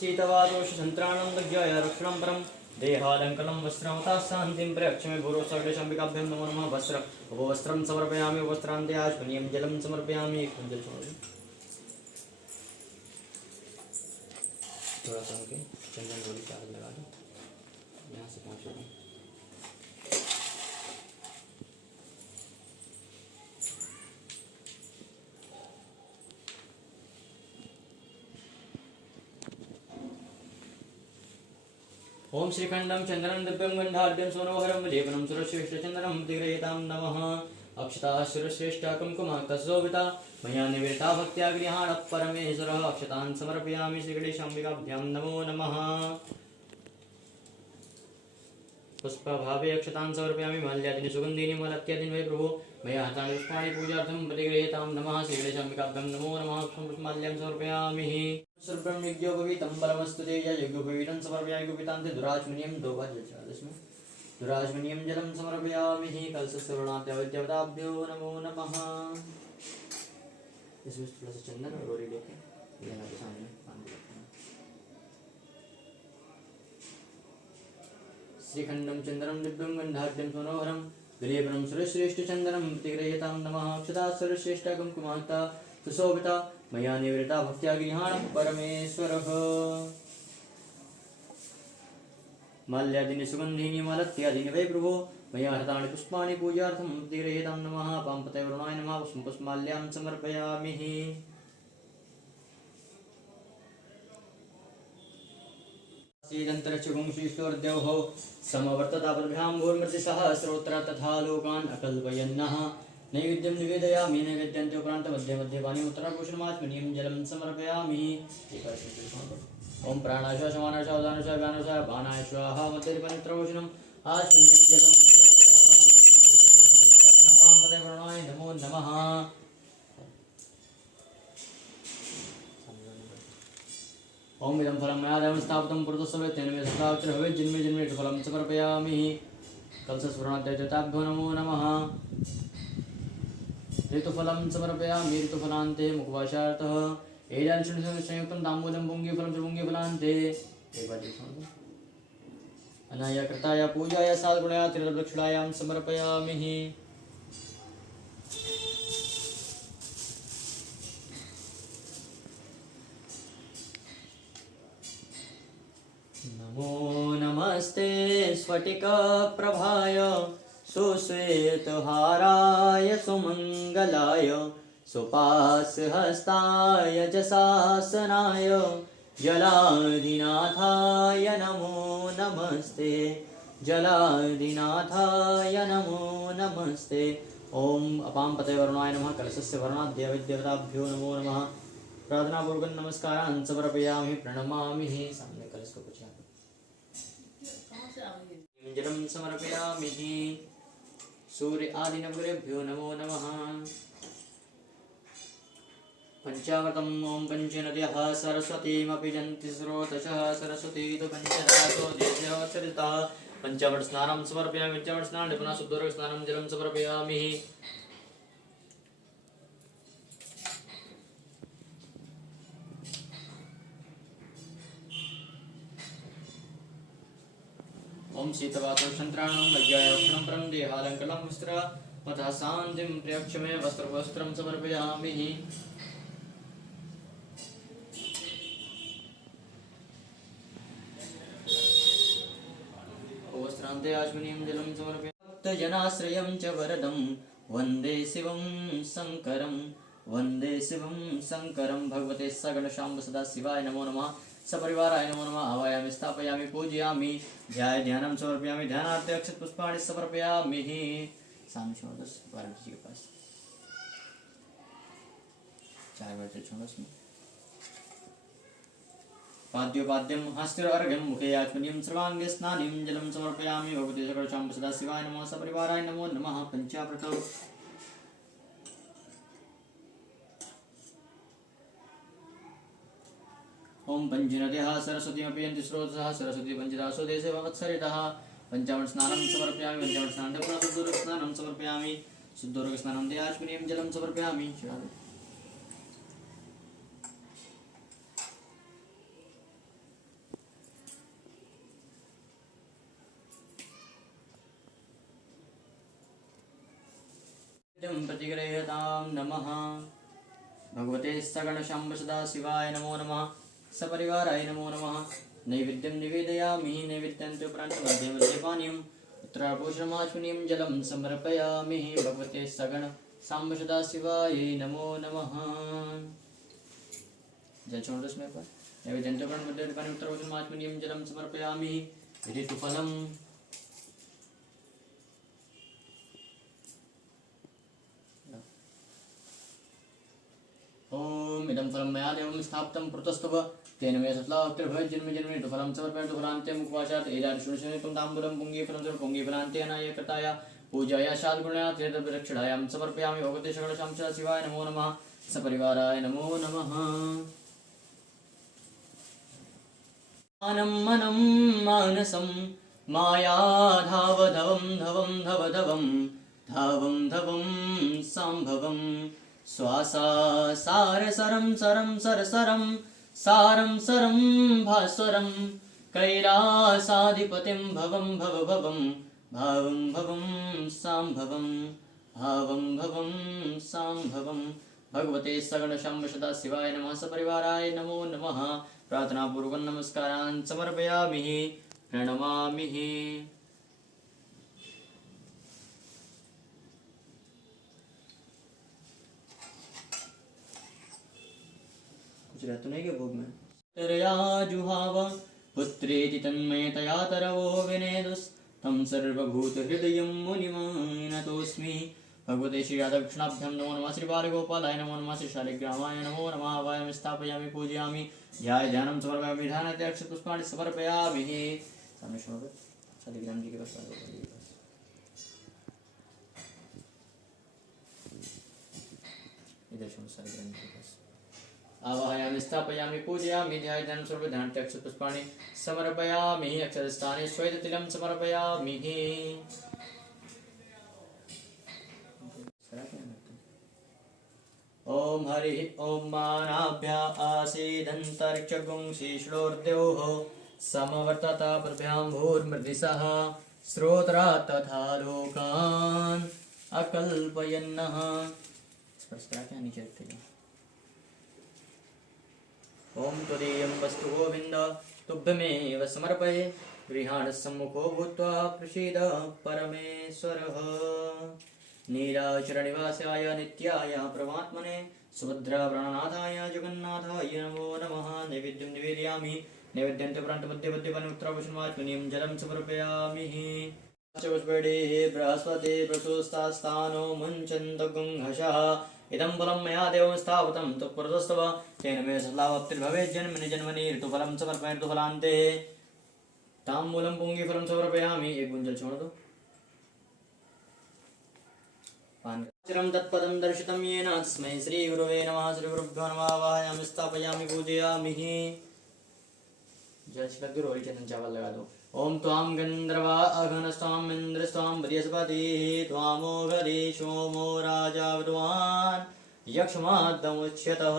शीतवातोषसन्त्राणं लज्जाय रक्षणं परं देहालङ्कनं वस्त्रमता शान्तिं प्रयक्षमे भूरो सर्वेशम्बिकाभ्यं नमो नमः वस्त्र उपवस्त्रं समर्पयामि वस्त्रान्ते आचमनीयं जलं समर्पयामि थोड़ा सा उनके चंदन रोली चार्ज लगा दो यहाँ से पहुँच ओम श्रीखंडम चंद्रम दिव्यम गंधाढ्यम सोनोहरम लेपनम सुरश्रेष्ठ चंद्रम दिग्रहीतां नमः अक्षता सुरश्रेष्ठ कुंकुम तस्सोभिता मया निवेदिता भक्त्या गृहाण परमेश्वरः अक्षतान् समर्पयामि श्रीगणेशाम्बिकाभ्यां नमो नमः पुष्पभावे अक्षतान् समर्पयामि माल्यादीनि सुगन्धीनि मलत्यादीनि वै प्रभो मया हतानि पुष्पाणि पूजार्थं परिगृहीतां नमः श्रीगणेशाम्बिकाभ्यां नमो नमः पुष्पमाल्यां समर्पयामि सर्वं यज्ञोपवीतं बलमस्तु ते यज्ञोपवीतं समर्पयामि गुपितान्ते दुराचमनीयं दोभाज्यचादस्मि दुराचमनीयं जलं समर्पयामि कलशस्वर्णाद्यवद्यवताभ्यो नमो नमः इसमें थोड़ा सा चंदन और रोली लेके यहाँ के सामने पानी रखना श्रीखंडम चंद्रम दिव्यं गंधाढ्यं सोनोहरं लेपनं सुरश्रेष्ठ चंदनं प्रतिगृहीतां नमः अक्षता सुरश्रेष्ठ कुंकुमान्ता सुशोभिता मया निवृत्ता भक्त्या गृहाण परमेश्वरः माल्यादीनि सुगन्धीनि मालत्यादीनि वै प्रभो मया हतानि पुष्पाणि पूजार्थं प्रतिगृहीतां नमः पाम्पते वरुणाय नमः पुष्पमाल्यां समर्पयामि श्रीजन्तरचुगुंशीश्वरदेवः समवर्ततापद्भ्यां भूर्मृतिसहस्रोत्तर तथा लोकान् अकल्पयन्नः नैवेद्यं निवेदयामि नैवेद्यन्ते उपरान्त मध्ये पानी उत्तराभूषणमाचमनीयं जलं समर्पयामि ओम प्राणाश्वा समानाश्वा उदानाश्वा व्यानाश्वा बाणाय स्वाहा मतेर्पनित्रभूषणम् आचमनीयं जलं समर्पयामि नमो नमः ओम इदं फलं मया देवं स्थापितं पुरतः तेन मे सदाक्षर भवेत् जन्मे जन्मे फलं समर्पयामि कलशस्वर्णाद्यवताभ्यो नमो नमः ऋतुफलं समर्पयामि ऋतुफलान्ते मुखवाशार्थः एजान संयुक्तं ताम्बूलं पुंगीफलं च पुंगीफलान्ते अनाया कृताया पूजाया सालगुणया त्रिदक्षिणायां समर्पयामि नमो नमस्ते स्फटिकप्रभाय सुश्वेतहाराय सुमङ्गलाय सुपाशहस्ताय जशासनाय जलाधिनाथाय नमो नमस्ते जलाधिनाथाय नमो नमस्ते ओम अपाम्पते वरुणाय नमः कलशस्य वर्णाद्यवद्यवताभ्यो नमो नमः प्रार्थनापूर्वकं नमस्कारान् समर्पयामि प्रणमामि सामने कलश को कुछ जलं समर्पयामि सूर्य आदि नवग्रहेभ्यो नमो नमः पंचामृतम् ओम पंचनद्यः सरस्वतीमपि जन्ति स्रोतसः सरस्वती तु पंचधातो देशः सरितः पंचामृत स्नानं समर्पयामि पंचामृत स्नानं पुनः शुद्धोदक स्नानं जलं समर्पयामि ओम शीतवातोषसन्त्राणं लज्जाय रक्षणं परं देहालङ्कलं वस्त्रमतः शान्तिं प्रयक्षमे वस्त्रं समर्पयामि वस्त्रान्ते आचमनीयं जलं समर्पयामि भक्तजनाश्रयं च वरदं वन्दे शिवं शङ्करं भगवते सगणशाम्ब सदा शिवाय नमो नमः सपरिवाराय नमो नमः आवायामि स्थापयामि पूजयामि ध्यानं समर्पयामि ध्यानार्थे अक्षत पुष्पाणि समर्पयामि सामने छोड़ दो वाराणसी जी के पास 4 बजे छोड़ो उसमें पाद्योपाद्यं हस्तिर्घ्यं मुखे आचमनीयं सर्वांगे स्नानिं जलं समर्पयामि भगवते सकलशाम्ब सदा शिवाय नमः सपरिवाराय नमो नमः पंचामृतम् ओम पंचनद्यः सरस्वतीमपि यन्ति स्रोतसः सरस्वती पंचदासो देशे वत्सरितः पंचामृत स्नानं समर्पयामि पंचामृत स्नानं पुनः शुद्धोदक स्नानं समर्पयामि शुद्धोदक स्नानं ते आचमनीयं जलं समर्पयामि प्रतिगृह्यतां नमः। भगवते सगणशम्भ सदाशिवाय नमो नमः। सपरिवाराय नमो नमः। नैवेद्यं निवेदयामि नैवेद्यं च मध्ये मध्ये पानीयम् उत्तराभूषणमाचमनीयं जलं समर्पयामि। भगवते सगण सांब सदाशिवाय नमो नमः। जय छोड़ दो पर नैवेद्यं च मध्ये मध्ये पानीयम् उत्तराभूषणमाचमनीयं जलं समर्पयामि। ऋतुफलम् ओम इदं फलं मया देवं स्थापितं पुरतस्तव तेन मे सत्लावक्तिर्भवेत् जन्मे जन्मे ऋतुफलं समर्पयन्तु फलान्ते मुखवाचात् एदाशुनिशुनितं ताम्बूलं पुङ्गीफलं पुङ्गीफलान्ते नायकर्ताय पूजाय शाल्गुण्यात् दक्षिणायां समर्पयामि। भगवते शगणशांशा शिवाय नमो नमः। सपरिवाराय नमो नमः। मानं मनं मानसं मायाधावधवं धवं धवधवं धावं धवं सम्भवं श्वासा सारसरं सरं सरसरं सारं सरं भास्वरं कैलासाधिपतिं भवं भव भवं भावं भवं सांभवं भावं भवं सांभवं। भगवते सगणशम्भ सदाशिवाय नमः। सपरिवाराय नमो नमः। प्रार्थनापूर्वकं नमस्कारान् समर्पयामि प्रणमामि। तो नहीं के भोग में तरया जुहाव पुत्रेति तन्मयतया तरवो विनेदुस्तं सर्वभूतहृदयं मुनिमानतोऽस्मि। भगवते श्री राधाकृष्णाभ्यां नमो नमः। श्री बालगोपालाय नमो नमः। श्री शालिग्रामाय नमो नमः। वायं स्थापयामि पूजयामि ध्यानं समर्पयामि ध्यानात् अक्षतपुष्पाणि समर्पयामि। सामने शोभे शालिग्राम जी के पास इधर शोभे शालिग्राम जी के पास आवाहयामि स्थापयामि पूजयामि ध्यानं सर्वध्यानात् अक्षतपुष्पाणि समर्पयामि। अक्षरस्थाने श्वेततिलं समर्पयामि। ओम हरि ओम मानाभ्या आसीदन्तरिक्षगुंशीश्लोर्द्योः समवर्तत प्रभ्यां भूर्मृदिशः श्रोत्रा तथा लोकान् अकल्पयन्नः। स्पर्श करा क्या नीचे रखते ओम त्वदीयं वस्तु गोविन्द तुभ्यमेव समर्पये गृहाण सम्मुखो भूत्वा प्रसीद परमेश्वरः। नीलाचलनिवासाय नित्याय परमात्मने सुभद्रा प्राणनाथाय जगन्नाथाय नमो नमः। नैवेद्यं निवेदयामि नैवेद्यं च मध्ये मध्ये उत्तराभूषणमाचमनीयं जलं समर्पयामि। चतुष्पदे बृहस्पते प्रसोस्तास्तानो मुञ्चन्तगुंहषः इदं फलं मया देवं स्थापितं तत्पुरतस्तव तेन मे सत्लावप्तिर्भवेत् जन्मनि जन्मनि ऋतुफलं समर्पयामि। ऋतुफलान्ते ताम्बूलं पुङ्गीफलं समर्पयामि। एक गुंजल छोड़ दो चिरं तत्पदं दर्शितं येन तस्मै श्रीगुरवे नमः। श्रीगुरुभ्यो नमः। वाहयामि स्थापयामि पूजयामि। जय श्री गुरु चंदन चावल लगा दो। ओम त्वां गंधर्वा अघनस्त्वां इंद्रस्त्वां बृहस्पति त्वामो गदे सोमो राजा विद्वान् यक्षमादमुच्यतः।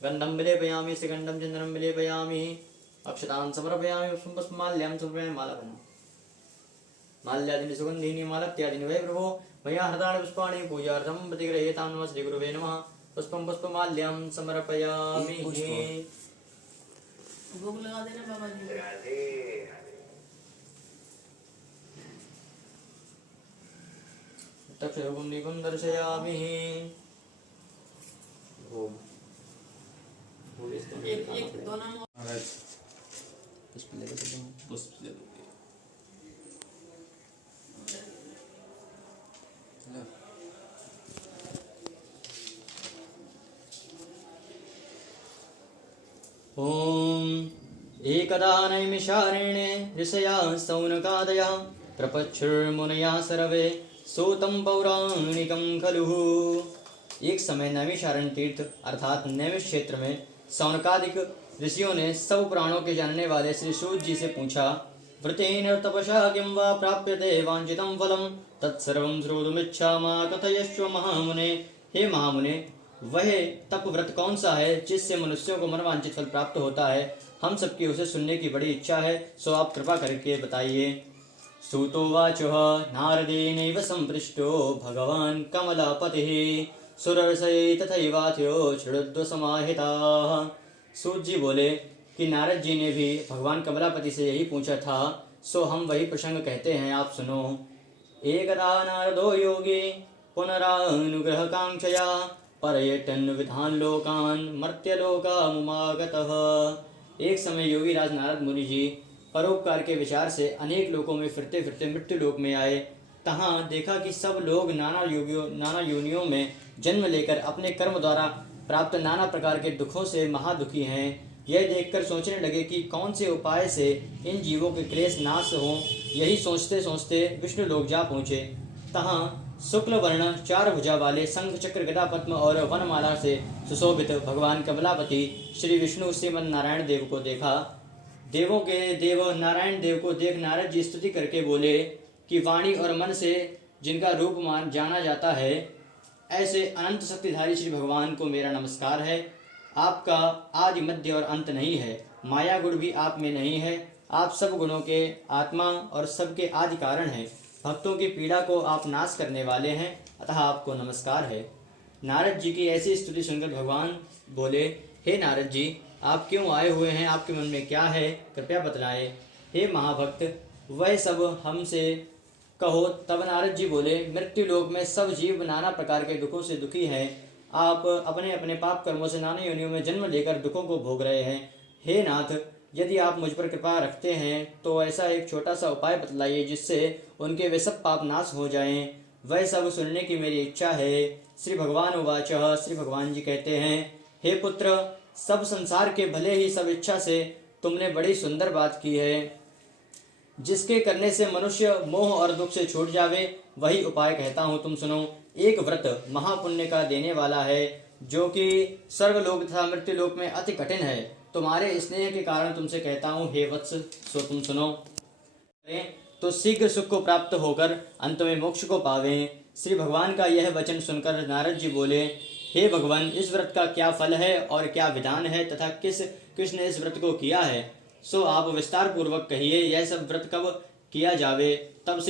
गन्धं विलेपयामि श्रीगन्धं चन्दनं विलेपयामि। अक्षतान् समर्पयामि पुष्पमाल्यां समर्पयामि। माला बना माल्यादीनि सुगन्धीनि मालत्यादीनि वै प्रभो मया हृतानि पुष्पाणि पूजार्थं प्रतिगृह्यतां नमः। श्रीगुरुवे नमः। पुष्पं पुष्पमाल्यां समर्पयामि। भोग लगा देना बाबा जी। तक्षयोगं दीपं दर्शयामि। एक दोनों पुष्प ले लो। पुष्प ले लो। ओम एकदा नैमिषारण्ये ऋषया सौनकादया प्रपच्छुर्मुनयः सर्वे सूतं पौराणिकं खलु। एक समय नैमिषारण्य तीर्थ अर्थात नैमिष क्षेत्र में सौनकादिक ऋषियों ने सब पुराणों के जानने वाले श्री सूत जी से पूछा, व्रतेन तपसा किं वा प्राप्यते वांछितं फलं तत्सर्वं श्रोतुमिच्छामः कथयस्व महामुने। हे महामुने, वह तप व्रत कौन सा है जिससे मनुष्यों को मनवांछित फल प्राप्त होता है? हम सबकी उसे सुनने की बड़ी इच्छा है, सो आप कृपा करके बताइए। सूतोवाचः नारदेनैव सम्पृष्टो भगवान् कमलापतिः सुरर्षये तथैवाथयो शृण्वद्व समाहिताः। सूत जी बोले कि नारद जी ने भी भगवान कमलापति से यही पूछा था, सो हम वही प्रसंग कहते हैं, आप सुनो। एकदा नारदो योगी पुनरानुग्रह कांक्षया पर्यटन विधान लोकान मर्त्यलोकामुमागतः। एक समय योगी राज नारद मुनि जी परोपकार के विचार से अनेक लोकों में फिरते फिरते मृत्यु लोक में आए। तहाँ देखा कि सब लोग नाना योनियों में जन्म लेकर अपने कर्म द्वारा प्राप्त नाना प्रकार के दुखों से महादुखी हैं। यह देखकर सोचने लगे कि कौन से उपाय से इन जीवों के क्लेश नाश हों। यही सोचते सोचते विष्णु लोक जा पहुँचे। तहाँ शुक्ल वर्ण 4 भुजा वाले शंख चक्र गदा पद्म और वनमाला से सुशोभित भगवान कमलापति श्री विष्णु श्रीमन नारायण देव को देखा। देवों के देव नारायण देव को देख नारद जी स्तुति करके बोले कि वाणी और मन से जिनका रूप मान जाना जाता है, ऐसे अनंत शक्तिधारी श्री भगवान को मेरा नमस्कार है। आपका आदि मध्य और अंत नहीं है, माया गुण भी आप में नहीं है। आप सब गुणों के आत्मा और सबके आदि कारण हैं। भक्तों की पीड़ा को आप नाश करने वाले हैं, अतः आपको नमस्कार है। नारद जी की ऐसी स्तुति सुनकर भगवान बोले, हे नारद जी, आप क्यों आए हुए हैं? आपके मन में क्या है? कृपया बतलाएं। हे महाभक्त, वह सब हमसे कहो। तब नारद जी बोले, मृत्यु लोक में सब जीव नाना प्रकार के दुखों से दुखी हैं। आप अपने अपने पाप कर्मों से नाना योनियों में जन्म लेकर दुखों को भोग रहे हैं। हे नाथ, यदि आप मुझ पर कृपा रखते हैं तो ऐसा एक छोटा सा उपाय बतलाइए जिससे उनके वे सब पाप नाश हो जाएं। वह सब सुनने की मेरी इच्छा है। श्री भगवान उवाच, श्री भगवान जी कहते हैं, हे पुत्र, सब संसार के भले ही सब इच्छा से तुमने बड़ी सुंदर बात की है। जिसके करने से मनुष्य मोह और दुख से छूट जावे, वही उपाय कहता हूँ, तुम सुनो। एक व्रत महापुण्य का देने वाला है, जो कि सर्वलोक तथा मृत्यु लोक में अति कठिन है। तुम्हारे स्नेह के कारण तुमसे कहता हूँ, हे वत्स, सो तुम सुनो। तो शीघ्र सुख को प्राप्त होकर अंत में मोक्ष को पावें। श्री भगवान का यह वचन सुनकर नारद जी बोले, हे भगवान, इस व्रत का क्या फल है और क्या विधान है तथा किसने इस व्रत को किया है, सो आप विस्तार पूर्वक कहिए। यह सब व्रत कब किया जावे? तब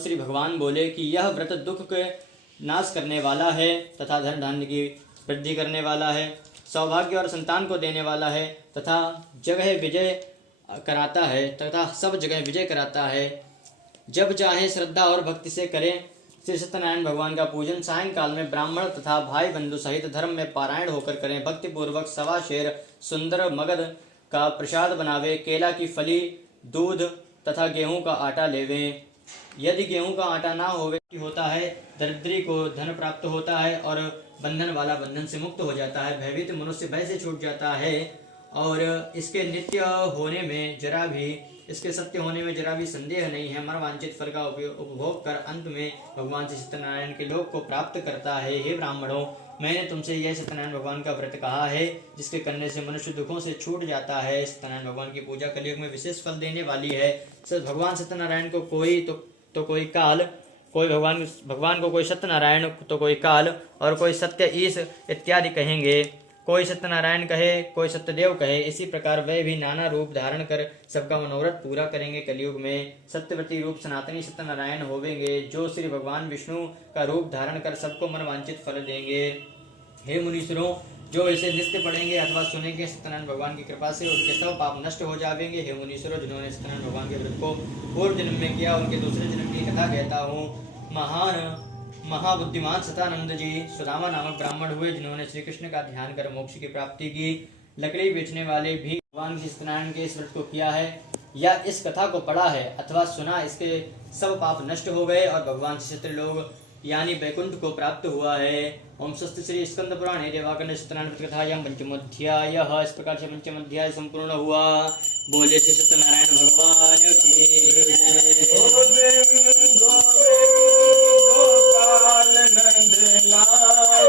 श्री भगवान बोले कि यह व्रत दुख के नाश करने वाला है तथा धन धान्य की वृद्धि करने वाला है, सौभाग्य और संतान को देने वाला है तथा जगह विजय कराता है तथा सब जगह विजय कराता है। जब चाहे श्रद्धा और भक्ति से करें। श्री सत्यनारायण भगवान का पूजन सायंकाल में ब्राह्मण तथा भाई बंधु सहित धर्म में पारायण होकर करें। भक्ति पूर्वक 1.25 शेर सुंदर मगध का प्रसाद बनावे। केला की फली, दूध तथा गेहूं का आटा लेवें। यदि गेहूं का आटा ना होता है, दरिद्री को धन प्राप्त होता है और बंधन वाला बंधन से मुक्त हो जाता है। भयभीत मनुष्य भय से छूट जाता है और इसके सत्य होने में जरा भी संदेह नहीं है। मनवांछित फल का उपभोग कर अंत में भगवान श्री सत्यनारायण के लोक को प्राप्त करता है। हे ब्राह्मणों, मैंने तुमसे यह सत्यनारायण भगवान का व्रत कहा है, जिसके करने से मनुष्य दुखों से छूट जाता है। सत्यनारायण भगवान की पूजा कलयुग में विशेष फल देने वाली है। भगवान सत्यनारायण को कोई काल, कोई भगवान को कोई सत्यनारायण तो कोई काल और कोई सत्य ईश इत्यादि कहेंगे। कोई सत्यनारायण कहे, कोई सत्यदेव कहे। इसी प्रकार वे भी नाना रूप धारण कर सबका मनोरथ पूरा करेंगे। कलयुग में सत्यव्रती रूप सनातनी सत्यनारायण होवेंगे, जो श्री भगवान विष्णु का रूप धारण कर सबको मनवांछित फल देंगे। हे मुनीश्वरों, जो इसे नित्य पढ़ेंगे अथवा सुनेंगे, सत्यनारायण भगवान की कृपा से उनके सब पाप नष्ट हो जाएंगे। हे मुनीश्वरों, जिन्होंने सत्यनारायण भगवान के व्रत को पूर्व जन्म में किया, उनके दूसरे जन्म की कथा कहता हूँ। महाबुद्धिमान सतानंद जी सुदामा नामक ब्राह्मण हुए, जिन्होंने श्री कृष्ण का ध्यान कर मोक्ष की प्राप्ति की। लकड़ी बेचने वाले भी भगवान श्री सत्यनारायण के इस व्रत को किया है या इस कथा को पढ़ा है अथवा सुना, इसके सब पाप नष्ट हो गए और भगवान श्री सत्यलोक यानी वैकुंठ को प्राप्त हुआ है। ओम स्वस्ति श्री स्कंद पुराणे देवाकर्ण सत्यनारायण व्रत कथायां पंचमोध्यायः। इस प्रकार से पंचम अध्याय संपूर्ण हुआ। बोले श्री सत्यनारायण भगवान गोपाल नंदलाल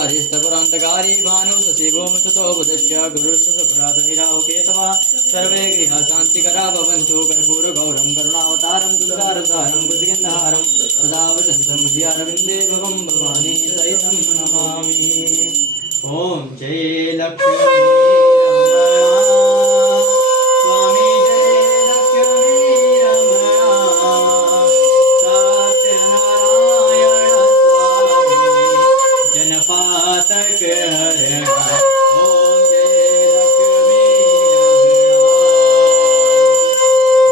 हरिस्तपुरान्तकारी भानु शशिभूमचतो बुधश्च गुरुश्च शुक्रादनिराहुकेतवा सर्वे गृहा शान्तिकरा भवन्तु कर्पूरगौरं करुणावतारं तुषारसारं भुजगन्धारं सदा वसन्तं हृदयारविन्दे भवं भवानी सहितं नमामि। ओम जय लक्ष्मी स्वामी जय लक्ष्मी रमणा सत्यनारायण स्वामी जनपातक हरणा। ओम जय लक्ष्मी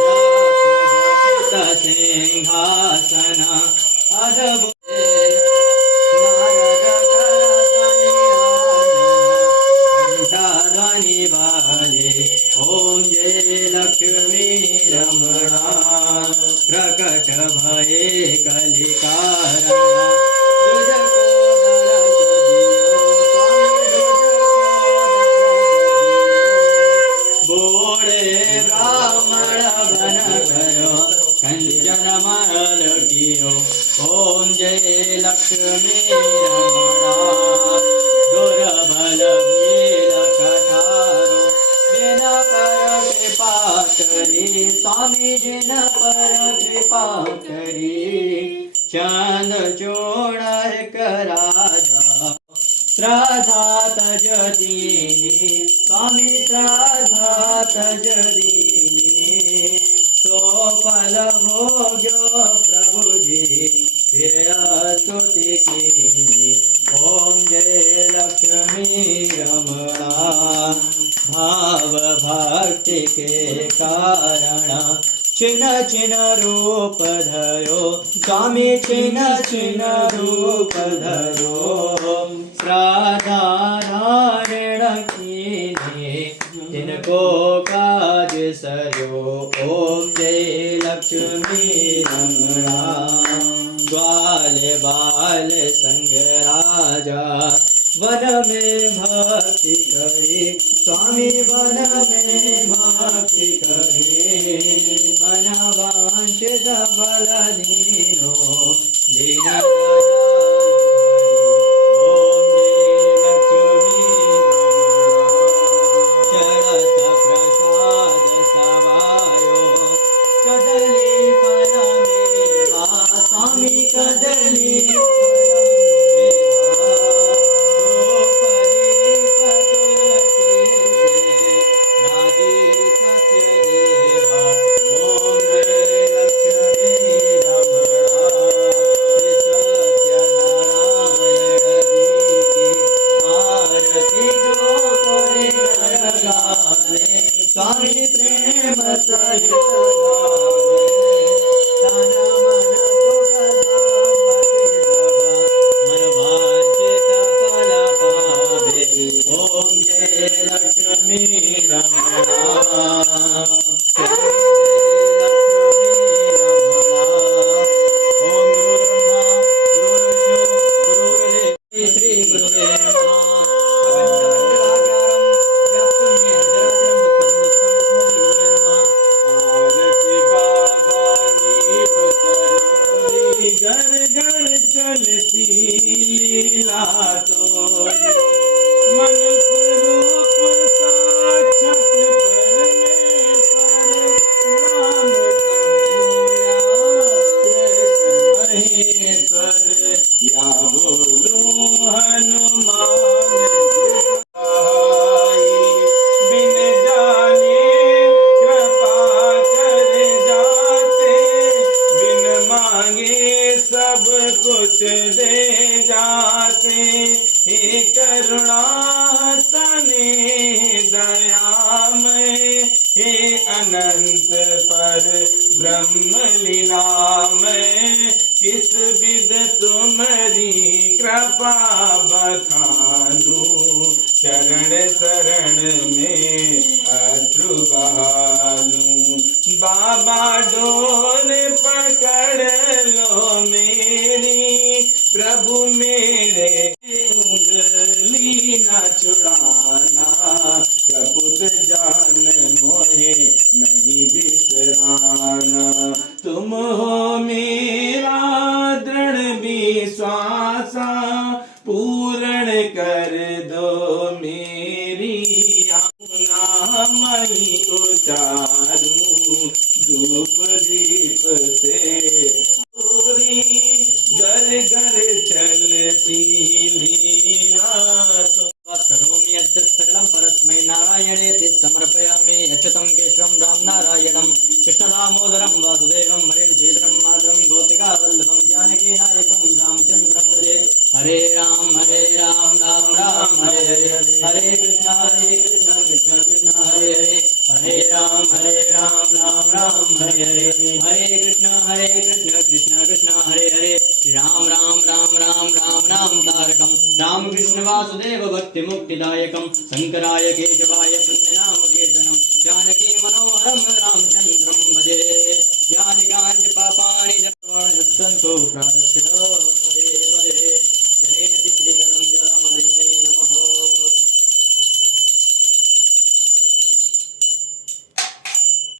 रमणा सिंहासन अद्भुत ओम जय लक्ष्मी रमणा प्रकट भये कलिकारणा तुझको दरस दियो स्वामी बोले ब्राह्मण बन करो कंचन महल कियो। ओम जय लक्ष्मी रमणा दुर्बल स्वामी जिन पर कृपा करी चंद चूर्ण कराजा श्रद्धा तज दीनी स्वामी श्रद्धा तज दीनी तो फल भोग्यो प्रभु जी फिर स्तुति कीनी। ओम जय लक्ष्मी रमणा भाव भक्ति के कारण छिन छिन रूप धरो स्वामी छिन छिन रूप धरो श्रद्धा धारण कीने जिनको काज सरो। ओम जय लक्ष्मी रमणा ग्वाल बाल संग राजा वन में भक्ति करे स्वामी वन में भक्ति करे मन वांछित फल दीनो दीन ओम जय लक्ष्मी चरत प्रसाद सवायो कदली फल मेवा स्वामी कदली स्वामी प्रेम सहित गावे तन मन सुख संपत्ति सब मन वांछित फल पावे। ओम जय लक्ष्मी रमणा ओम गुरुर्ब्रह्मा गुरुर्विष्णु गुरुर्देव श्री गुरुवे घर घर चलती लीला तो मनुष्य रूप साक्षात परमेश्वर राम कन्हैया कृष्ण महेश्वर या बोलो हनुमान बिन जाने कृपा कर जाते बिन मांगे सब कुछ दे जाते हे करुणा सने दयामय हे अनंत पर ब्रह्म लीलामय किस विध तुम्हारी कृपा बखानू चरण शरण में अश्रु बहालू बाबा डोर पकड़ लो मेरी प्रभु मेरे उंगली न छुड़ाना कपूत जान मोहे नहीं बिसराना तुम हो मेरा दृढ़ विश्वासा पूर्ण तो चारूं धूप दीप से पूरी घर घर चलती लीला तो करोमि यद् सकलं परस्मै नारायणे ते समर्पयामि अच्युतं केशवं राम नारायणं कृष्णदामोदरं वासुदेवं हरिं श्रीधरं माधवं गोपिका वल्लभं जानकी नायकं रामचन्द्रं भजे हरे राम राम राम हरे हरे हरे कृष्ण कृष्ण कृष्ण हरे हरे हरे राम राम राम हरे हरे हरे कृष्ण कृष्ण कृष्ण हरे हरे राम राम तारकं राम कृष्ण वासुदेव भक्ति मुक्तिदायकं शंकराय केशवाय पुण्यनाम कीर्तनं जानकी मनोहरं रामचन्द्रं भजे यानि कानि पापानि सर्वाणि नश्यन्तो प्रातःकाले पदे पदे